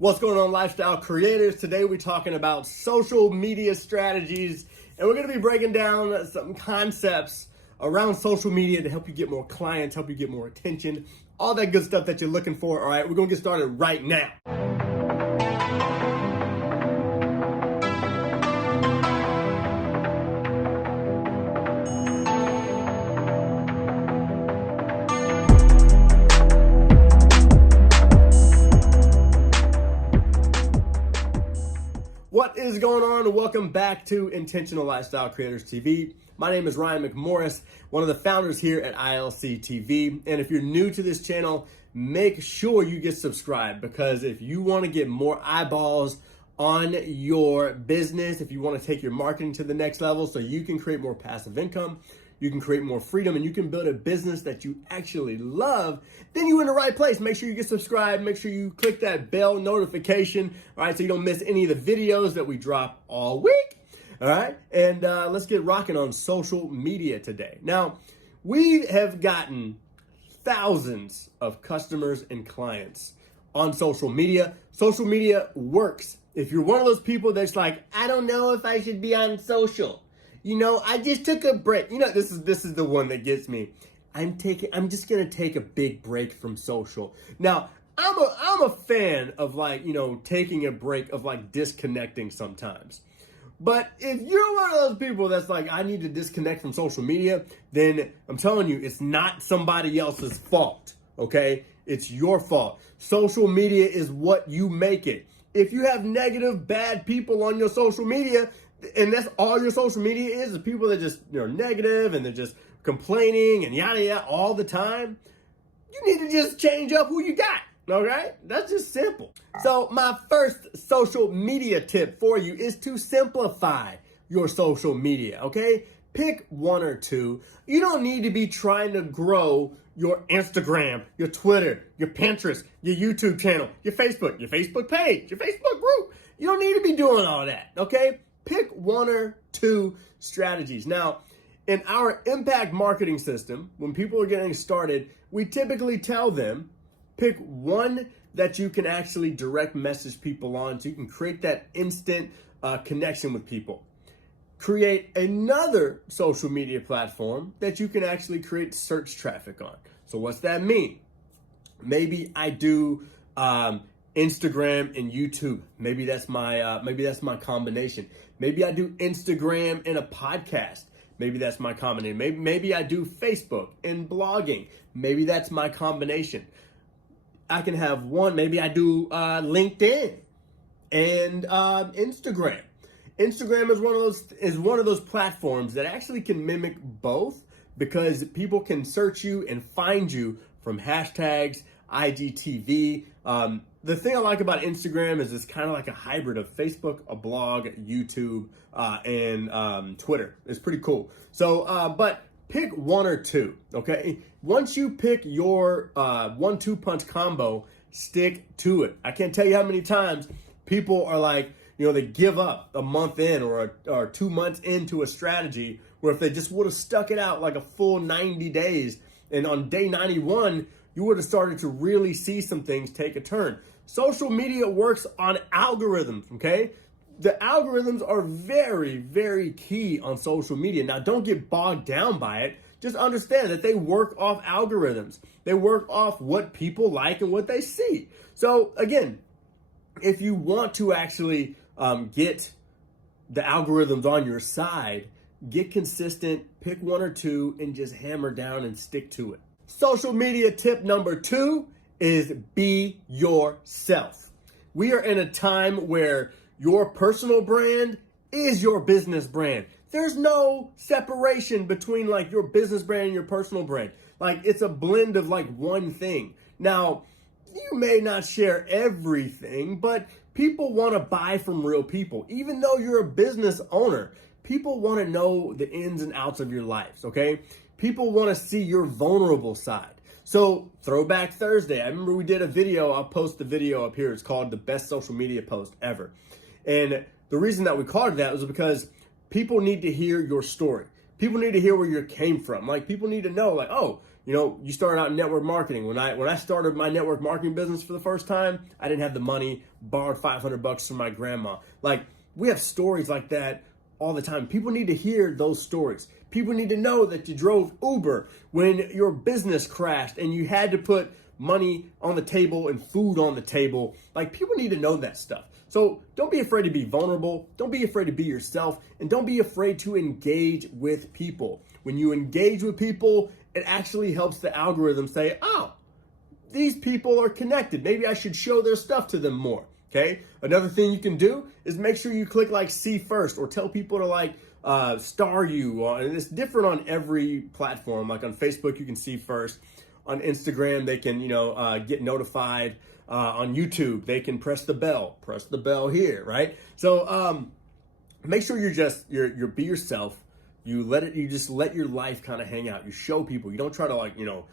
What's going on, lifestyle creators? Today we're talking about social media strategies, and we're going to be breaking down some concepts around social media to help you get more clients, help you get more attention, all that good stuff that you're looking for. All right, we're going to get started right now. What is going on? Welcome back to Intentional Lifestyle Creators TV. My name is Ryan McMorris, one of the founders here at ILC TV. And if you're new to this channel, make sure you get subscribed, because if you want to get more eyeballs on your business, if you want to take your marketing to the next level so you can create more passive income, you can create more freedom, and you can build a business that you actually love, then you're in the right place. Make sure you get subscribed. Make sure you click that bell notification, all right, so you don't miss any of the videos that we drop all week, all right? And let's get rocking on social media today. Now, we have gotten thousands of customers and clients on social media. Social media works. If you're one of those people that's like, I don't know if I should be on social. You know, I just took a break. You know, this is the one that gets me. I'm just gonna take a big break from social. Now, I'm a fan of, like, you know, taking a break, of like disconnecting sometimes. But if you're one of those people that's like, I need to disconnect from social media, then I'm telling you, it's not somebody else's fault, okay? It's your fault. Social media is what you make it. If you have negative, bad people on your social media, and that's all your social media is people that just, you know, negative and they're just complaining and yada yada all the time, you need to just change up who you got, okay? That's just simple. So my first social media tip for you is to simplify your social media, okay? Pick one or two. You don't need to be trying to grow your Instagram, your Twitter, your Pinterest, your YouTube channel, your Facebook page, your Facebook group. You don't need to be doing all that, okay? Pick one or two strategies. Now, in our impact marketing system, when people are getting started, we typically tell them, pick one that you can actually direct message people on so you can create that instant connection with people. Create another social media platform that you can actually create search traffic on. So what's that mean? Maybe I do Instagram and YouTube. Maybe that's my combination. Maybe I do Instagram and a podcast. Maybe that's my combination. Maybe I do Facebook and blogging. Maybe that's my combination. I can have one. Maybe I do LinkedIn and Instagram. Instagram is one of those platforms that actually can mimic both, because people can search you and find you from hashtags, IGTV. The thing I like about Instagram is it's kind of like a hybrid of Facebook, a blog, YouTube, and Twitter. It's pretty cool. So, but pick one or two, okay? Once you pick your 1-2 punch combo, stick to it. I can't tell you how many times people are like, you know, they give up a month in or 2 months into a strategy, where if they just would have stuck it out like a full 90 days, and on day 91, you would have started to really see some things take a turn. Social media works on algorithms, okay? The algorithms are very, very key on social media. Now, don't get bogged down by it. Just understand that they work off algorithms. They work off what people like and what they see. So again, if you want to actually get the algorithms on your side, get consistent, pick one or two, and just hammer down and stick to it. Social media tip number 2 is be yourself. We are in a time where your personal brand is your business brand. There's no separation between like your business brand and your personal brand. Like, it's a blend of like one thing. Now, you may not share everything, but people want to buy from real people. Even though you're a business owner, people want to know the ins and outs of your lives, okay? People want to see your vulnerable side. So Throwback Thursday, I remember we did a video. I'll post the video up here. It's called The Best Social Media Post Ever. And the reason that we called it that was because people need to hear your story. People need to hear where you came from. Like, people need to know, like, oh, You started out in network marketing. When I started my network marketing business for the first time, I didn't have the money, borrowed $500 from my grandma. Like, we have stories like that all the time. People need to hear those stories. People need to know that you drove Uber when your business crashed and you had to put money on the table and food on the table. Like, people need to know that stuff. So don't be afraid to be vulnerable. Don't be afraid to be yourself. And don't be afraid to engage with people. When you engage with people, it actually helps the algorithm say, oh, these people are connected. Maybe I should show their stuff to them more. Okay. Another thing you can do is make sure you click like see first, or tell people to like star you. And it's different on every platform. Like on Facebook, you can see first. On Instagram, they can, get notified. On YouTube, they can press the bell here, right? So make sure you're be yourself. You just let your life kind of hang out. You show people. You don't try to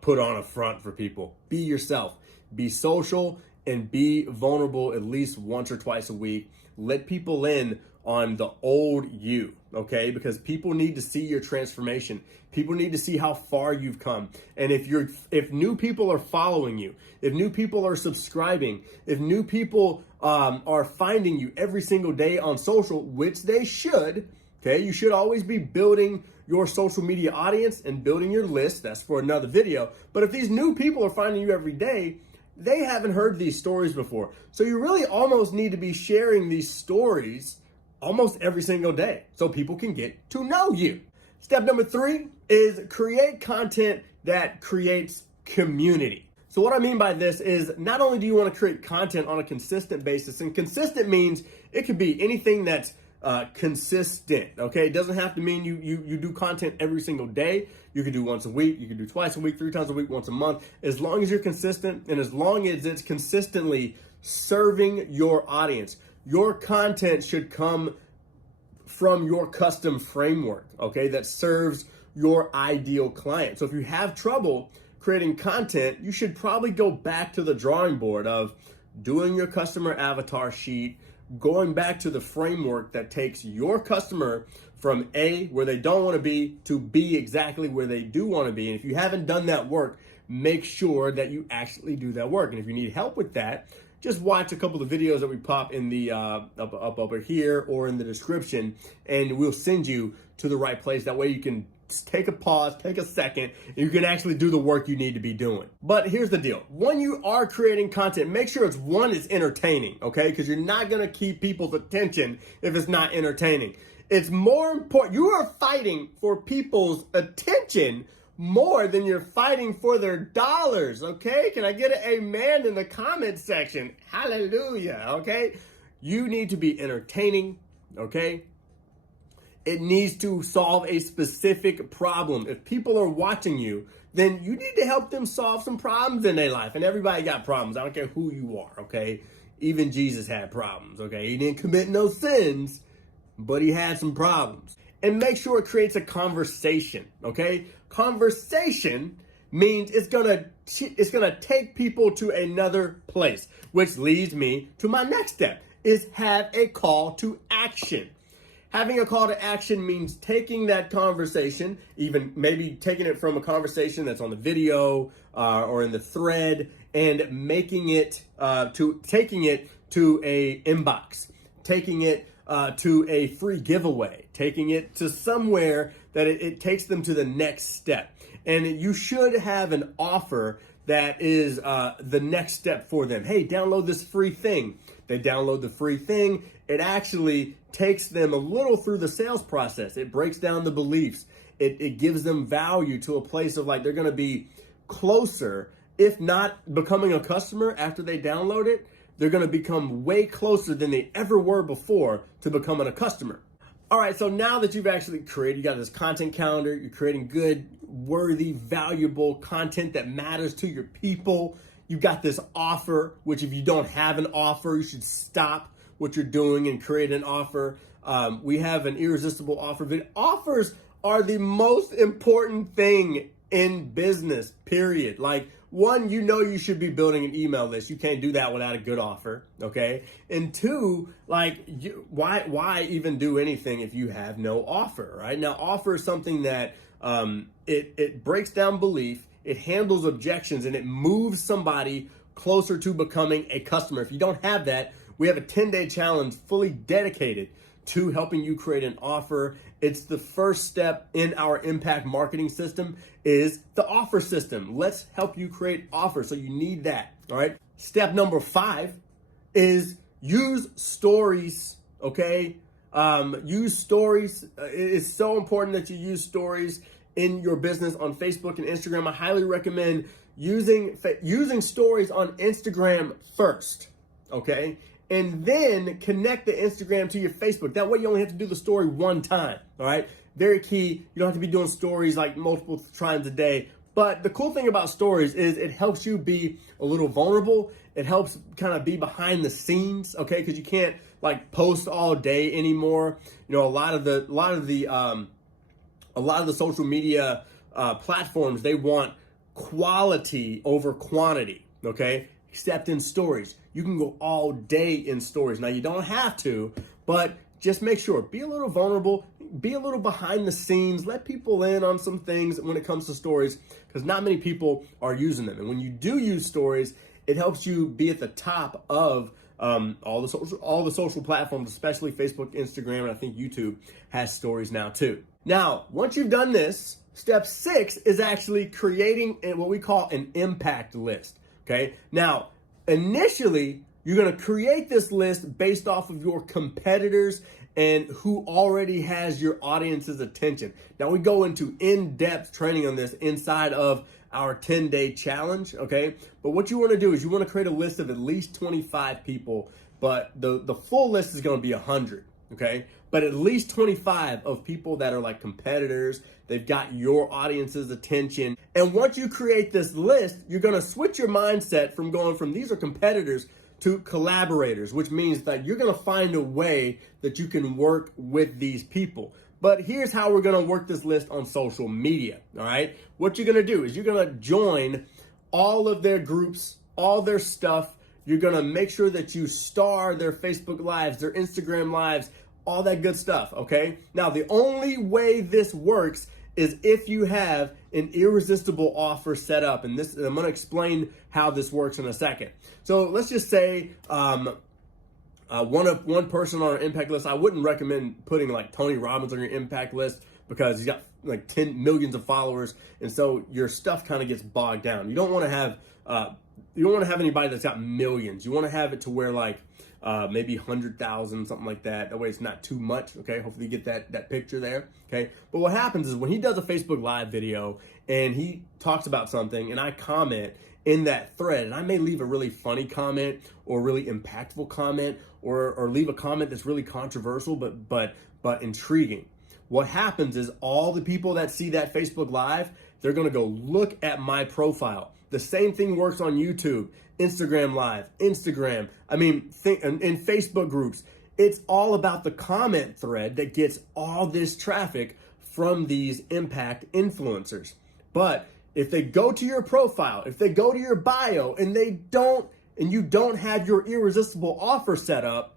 put on a front for people. Be yourself. Be social and be vulnerable at least once or twice a week. Let people in on the old you, okay? Because people need to see your transformation. People need to see how far you've come. And if new people are following you, if new people are subscribing, if new people are finding you every single day on social, which they should, okay? You should always be building your social media audience and building your list. That's for another video. But if these new people are finding you every day, they haven't heard these stories before. So you really almost need to be sharing these stories almost every single day so people can get to know you. Step number 3 is create content that creates community. So what I mean by this is not only do you want to create content on a consistent basis, and consistent means it could be anything that's consistent, okay? It doesn't have to mean you do content every single day. You could do once a week, you could do twice a week, 3 times a week, once a month. As long as you're consistent and as long as it's consistently serving your audience, your content should come from your custom framework, okay, that serves your ideal client. So if you have trouble creating content, you should probably go back to the drawing board of doing your customer avatar sheet, going back to the framework that takes your customer from A, where they don't want to be, to B, exactly where they do want to be. And if you haven't done that work, make sure that you actually do that work. And if you need help with that, just watch a couple of videos that we pop in the up over here or in the description, and we'll send you to the right place. That way you can take a pause, take a second, and you can actually do the work you need to be doing. But here's the deal. When you are creating content, make sure it's entertaining, okay? Because you're not going to keep people's attention if it's not entertaining. It's more important. You are fighting for people's attention more than you're fighting for their dollars, okay? Can I get an amen in the comment section? Hallelujah, okay? You need to be entertaining, okay? It needs to solve a specific problem. If people are watching you, then you need to help them solve some problems in their life. And everybody got problems. I don't care who you are, okay? Even Jesus had problems, okay? He didn't commit no sins, but he had some problems. And make sure it creates a conversation, okay? Conversation means it's gonna take people to another place, which leads me to my next step, is have a call to action. Having a call to action means taking that conversation, even maybe taking it from a conversation that's on the video or in the thread, and taking it to a inbox, taking it to a free giveaway, taking it to somewhere that it takes them to the next step. And you should have an offer that is the next step for them. Hey, download this free thing. They download the free thing. It actually takes them a little through the sales process. It breaks down the beliefs. It gives them value to a place of like they're going to be closer, if not becoming a customer after they download it. They're going to become way closer than they ever were before to becoming a customer. All right, so now that you've actually you got this content calendar, you're creating good, worthy, valuable content that matters to your people. You've got this offer, which if you don't have an offer, you should stop what you're doing and create an offer. We have an irresistible offer video. Offers are the most important thing in business, period. Like, one, you should be building an email list. You can't do that without a good offer, okay? And two, why even do anything if you have no offer, right? Now, offer is something that It breaks down belief, it handles objections, and it moves somebody closer to becoming a customer. If you don't have that, we have a 10-day challenge fully dedicated to helping you create an offer. It's the first step in our impact marketing system is the offer system. Let's help you create offers. So you need that. All right. Step number 5 is use stories. Okay. Use stories. It's so important that you use stories in your business on Facebook and Instagram. I highly recommend using stories on Instagram first. Okay. And then connect the Instagram to your Facebook. That way you only have to do the story one time, all right? Very key. You don't have to be doing stories like multiple times a day. But the cool thing about stories is it helps you be a little vulnerable. It helps kind of be behind the scenes, okay? Because you can't like post all day anymore. You know, a lot of the social media platforms, they want quality over quantity, okay? Except in stories. You can go all day in stories. Now, you don't have to, but just make sure, be a little vulnerable, be a little behind the scenes, let people in on some things when it comes to stories, because not many people are using them. And when you do use stories, it helps you be at the top of all the social platforms, especially Facebook, Instagram, and I think YouTube has stories now too. Now, once you've done this, step 6 is actually creating what we call an impact list. Okay. Now, initially, you're going to create this list based off of your competitors and who already has your audience's attention. Now, we go into in-depth training on this inside of our 10-day challenge. Okay. But what you want to do is you want to create a list of at least 25 people, but the full list is going to be 100. Okay. But at least 25 of people that are like competitors, they've got your audience's attention. And once you create this list, you're going to switch your mindset from going from these are competitors to collaborators, which means that you're going to find a way that you can work with these people. But here's how we're going to work this list on social media. All right. What you're going to do is you're going to join all of their groups, all their stuff. You're going to make sure that you star their Facebook lives, their Instagram lives, all that good stuff, okay? Now, the only way this works is if you have an irresistible offer set up. And I'm going to explain how this works in a second. So let's just say one person on our impact list. I wouldn't recommend putting like Tony Robbins on your impact list because he's got like 10 millions of followers. And so your stuff kind of gets bogged down. You don't want to have anybody that's got millions. You want to have it to where like maybe 100,000, something like that. That way it's not too much, okay? Hopefully you get that picture there, okay? But what happens is when he does a Facebook Live video and he talks about something and I comment in that thread, and I may leave a really funny comment or really impactful comment or leave a comment that's really controversial but intriguing. What happens is all the people that see that Facebook Live, they're gonna go look at my profile. The same thing works on YouTube, Instagram Live, in Facebook groups. It's all about the comment thread that gets all this traffic from these impact influencers. But if they go to your profile, if they go to your bio and you don't have your irresistible offer set up,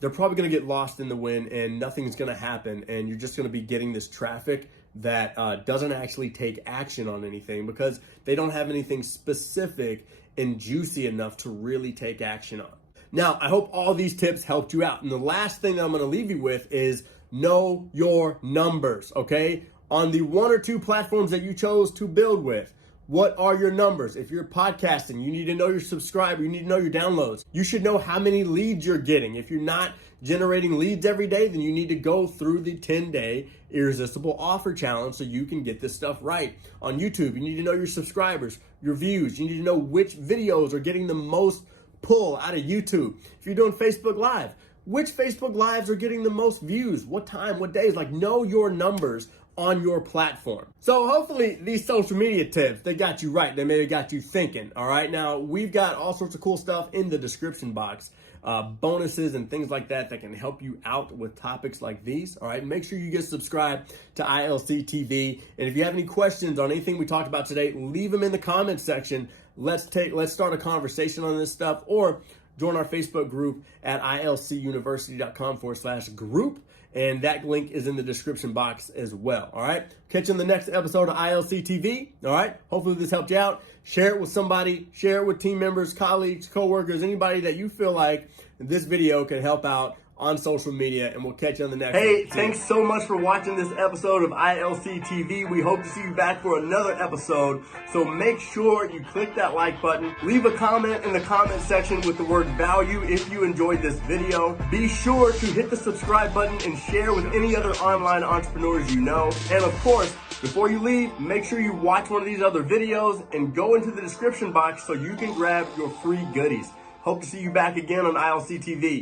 they're probably going to get lost in the wind and nothing's going to happen. And you're just going to be getting this traffic that doesn't actually take action on anything because they don't have anything specific and juicy enough to really take action on. Now, I hope all these tips helped you out. And the last thing that I'm going to leave you with is know your numbers, okay? On the 1 or 2 platforms that you chose to build with, what are your numbers? If you're podcasting, you need to know your subscriber, you need to know your downloads. You should know how many leads you're getting. If you're not generating leads every day, then you need to go through the 10-day irresistible offer challenge so you can get this stuff right. On YouTube, you need to know your subscribers, your views. You need to know which videos are getting the most pull out of YouTube. If you're doing Facebook Live, which Facebook Lives are getting the most views? What time, what days? Like, know your numbers on your platform. So hopefully these social media tips, they got you right. They maybe got you thinking. All right. Now we've got all sorts of cool stuff in the description box, bonuses and things like that can help you out with topics like these. All right. Make sure you get subscribed to ILC TV. And if you have any questions on anything we talked about today, leave them in the comments section. Let's start a conversation on this stuff, or join our Facebook group at ilcuniversity.com/group. And that link is in the description box as well. All right. Catch you in the next episode of ILC TV. All right. Hopefully this helped you out. Share it with somebody. Share it with team members, colleagues, coworkers, anybody that you feel like this video could help out on social media, and we'll catch you on the next one. Hey, thanks so much for watching this episode of ILC TV. We hope to see you back for another episode. So make sure you click that like button. Leave a comment in the comment section with the word value if you enjoyed this video. Be sure to hit the subscribe button and share with any other online entrepreneurs you know. And of course, before you leave, make sure you watch one of these other videos and go into the description box so you can grab your free goodies. Hope to see you back again on ILC TV.